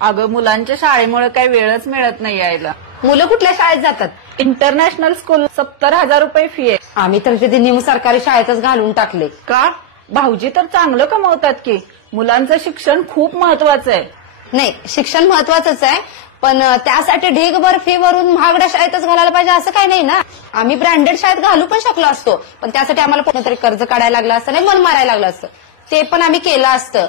अगं मुलांच्या शाळेमुळे काही वेळच मिळत नाही यायला. मुलं कुठल्या शाळेत जातात? इंटरनॅशनल स्कूल 70,000 रुपये फी आहे. आम्ही तर ते निम सरकारी शाळेतच घालून टाकले. का? भाऊजी तर चांगलं कमवतात की. मुलांचं शिक्षण खूप महत्वाचं आहे. नाही, शिक्षण महत्वाचंच आहे, पण त्यासाठी ढीगभर फी भरून महागड्या शाळेतच घालायला पाहिजे असं काही नाही ना. आम्ही ब्रँडेड शाळेत घालू पण शकलो असतो, पण त्यासाठी आम्हाला कोणतरी कर्ज काढायला लागलं असतं, नाही मन मारायला लागलं असतं. ते पण आम्ही केलं असतं.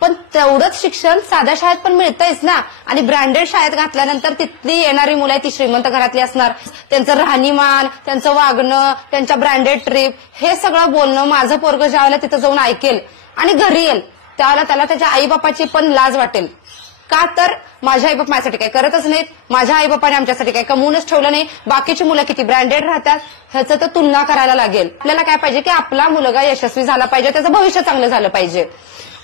पण तेवढंच शिक्षण साध्या शाळेत पण मिळतंयच ना. आणि ब्रँडेड शाळेत घातल्यानंतर तिथली येणारी मुलं ती श्रीमंत घरातली असणार. त्यांचं राहणीमान, त्यांचं वागणं, त्यांच्या ब्रँडेड ट्रिप, हे सगळं बोलणं माझं पोरगं ज्यावेळेला तिथं जाऊन ऐकेल आणि घरी येईल त्यावेळेला त्याला त्याच्या आईबापाची पण लाज वाटेल. का तर माझ्या आईबाप माझ्यासाठी काही करतच नाहीत, माझ्या आईबापाने आमच्यासाठी काही कमवूनच ठेवलं नाही. बाकीची मुलं किती ब्रँडेड राहतात ह्याचं तर तुलना करायला लागेल. आपल्याला काय पाहिजे की आपला मुलगा यशस्वी झाला पाहिजे, त्याचं भविष्य चांगलं झालं पाहिजे.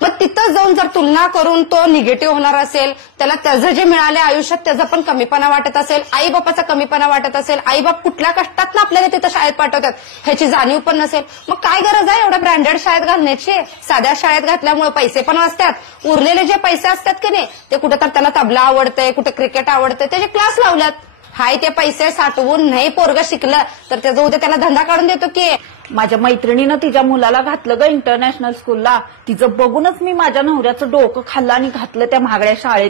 मग तिथं जाऊन जर तुलना करून तो निगेटिव्ह होणार असेल, त्याला त्याचं जे मिळाले आयुष्यात त्याचा पण कमीपणा वाटत असेल, आईबापाचा कमीपणा वाटत असेल, आईबाप कुठल्या कष्टात ना आपल्याला तिथं शाळेत पाठवतात ह्याची जाणीव पण नसेल, मग काय गरज आहे एवढ्या ब्रँडेड शाळेत घालण्याची? साध्या शाळेत घातल्यामुळे पैसे पण वाचतात. उरलेले जे पैसे असतात की नाही ते कुठं तर त्याला तबला आवडतंय, कुठे क्रिकेट आवडतंय, त्याचे क्लास लावल्यात. हाय ते पैसे साठवून नाही पोरगं शिकलं तर त्याचा उद्या त्याला धंदा काढून देतो की. माझ्या मैत्रिणीनं तिच्या मुलाला घातलं ग इंटरनॅशनल स्कूलला. तिचं बघूनच मी माझ्या नवऱ्याचं डोकं खाल्लं आणि घातलं त्या महागड्या शाळेत.